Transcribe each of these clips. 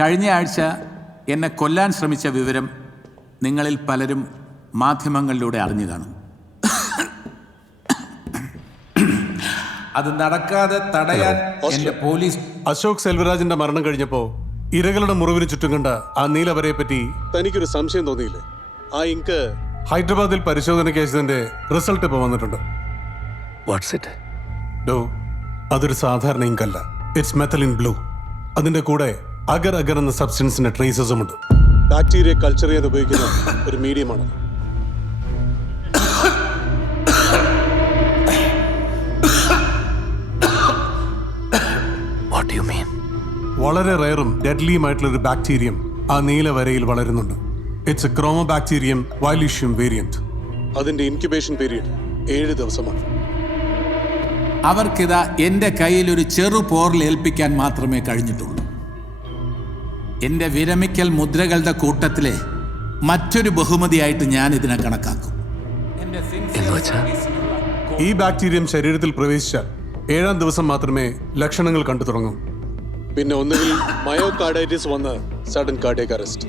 കഴിഞ്ഞ ആഴ്ച എന്നെ കൊല്ലാൻ ശ്രമിച്ച വിവരം നിങ്ങളിൽ പലരും മാധ്യമങ്ങളിലൂടെ അറിഞ്ഞു കാണും. അത് നടക്കാതെ തടയാൻ എന്റെ പോലീസ്... അശോക് സെൽവരാജിന്റെ മരണം കഴിഞ്ഞപ്പോ ഇരകളുടെ മുറിവിന് ചുറ്റും കണ്ട ആ നീലവരയെ പറ്റി തനിക്കൊരു സംശയം തോന്നിയില്ലേ? ആ ഇങ്ക് ഹൈദരാബാദിൽ പരിശോധന കേസിന്റെ റിസൾട്ട് ഇപ്പൊ വന്നിട്ടുണ്ട്. അതൊരു സാധാരണ ഇങ്കല്ല. It's methylene blue. അതിന്റെ കൂടെ അഗർ അഗർ എന്ന സബ്സ്റ്റൻസിന്റെ ട്രേസസും ഉണ്ട്. ബാക്ടീരിയ കൾച്ചർ ചെയ്യാൻ ഉപയോഗിക്കുന്ന ഒരു മീഡിയമാണ്. വളരെ റയറും ഡെഡ്ലിയുമായിട്ടുള്ള ഒരു ബാക്ടീരിയം ആ നീലവരയിൽ വളരുന്നുണ്ട്. It's a chromobacterium violaceum variant. അതിന്റെ ഇൻക്യുബേഷൻ പീരീഡ് 7 ദിവസമാണ്. അവർക്കിതാ എന്റെ കയ്യിൽ ഒരു ചെറു പോറിൽ ഏൽപ്പിക്കാൻ മാത്രമേ കഴിഞ്ഞിട്ടുള്ളൂ. എന്റെ വിരമിക്കൽ മുദ്രകളുടെ കൂട്ടത്തിലെ മറ്റൊരു ബഹുമതിയായിട്ട് ഞാൻ ഇതിനെ കണക്കാക്കും. ഈ ബാക്ടീരിയം ശരീരത്തിൽ പ്രവേശിച്ചാൽ 7-ാം ദിവസം മാത്രമേ ലക്ഷണങ്ങൾ കണ്ടു തുടങ്ങൂ. പിന്നെ ഒന്നുകിൽ മയോകാർഡൈറ്റിസ് വന്ന് സഡൻ കാർഡിയക് അറസ്റ്റ്,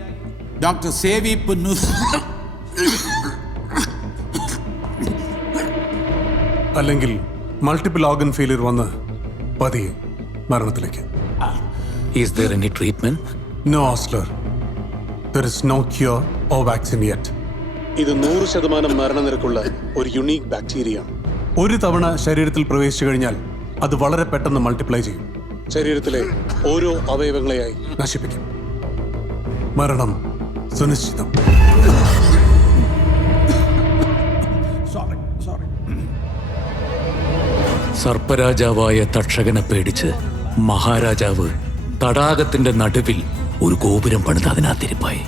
ഡോക്ടർ സേവി പുന്നു, അല്ലെങ്കിൽ മൾട്ടിപ്പിൾ ഓർഗൻ ഫെയിലിയർ വന്ന് പതിയെ മരണത്തിലേക്ക്. Is there any treatment? No, Osler. There is no cure or vaccine yet. ഇത് 100% മരണനിരക്കുള്ള ഒരു യുണീക് ബാക്ടീരിയയാണ്. ഒരു തവണ ശരീരത്തിൽ പ്രവേശിച്ചു കഴിഞ്ഞാൽ അത് വളരെ പെട്ടെന്ന് മൾട്ടിപ്ലൈ ചെയ്യും. ശരീരത്തിലെ ഓരോ അവയവങ്ങളെയായി നശിപ്പിക്കും. മരണം സുനിശ്ചിതം. സർപ്പരാജാവായ തക്ഷകനെ പേടിച്ച് മഹാരാജാവ് തടാകത്തിന്റെ നടുവിൽ ഒരു ഗോപുരം പണിത് അതിനകത്തിരിപ്പായി.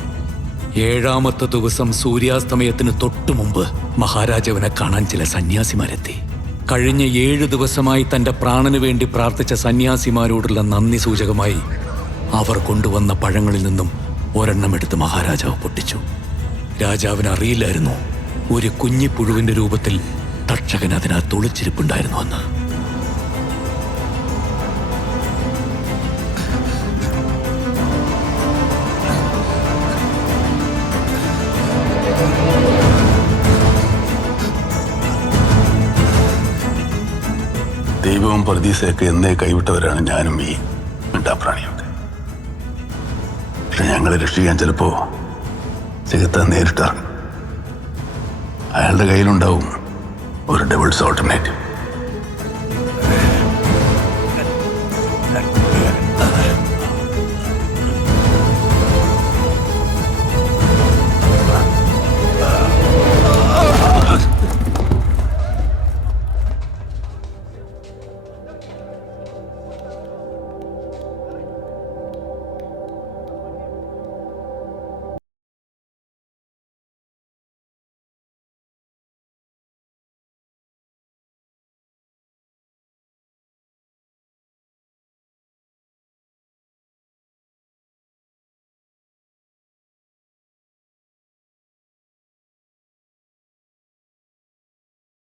7ാമത്തെ ദിവസം സൂര്യാസ്തമയത്തിന് തൊട്ടു മുമ്പ് മഹാരാജാവിനെ കാണാൻ ചില സന്യാസിമാരെത്തി. കഴിഞ്ഞ 7 ദിവസമായി തന്റെ പ്രാണന് വേണ്ടി പ്രാർത്ഥിച്ച സന്യാസിമാരോടുള്ള നന്ദി സൂചകമായി അവർ കൊണ്ടുവന്ന പഴങ്ങളിൽ നിന്നും ഒരെണ്ണം എടുത്ത് മഹാരാജാവ് പൊട്ടിച്ചു. രാജാവിന് അറിയില്ലായിരുന്നു ഒരു കുഞ്ഞിപ്പുഴുവിന്റെ രൂപത്തിൽ തക്ഷകൻ അതിനകത്ത് ഒളിച്ചിരിപ്പുണ്ടായിരുന്നുവെന്ന്. ദൈവവും പർദീസയൊക്കെ എന്നേ കൈവിട്ടവരാണ് ഞാനും ഈ മിണ്ടാപ്രാണിയൊക്കെ. പക്ഷെ ഞങ്ങളെ രക്ഷിക്കാൻ ചിലപ്പോ ചെകുത്താൻ നേരിട്ടിറങ്ങും. അയാളുടെ കയ്യിലുണ്ടാവും ഒരു ഡബിൾസ് ഓൾട്ടർനേറ്റീവ്.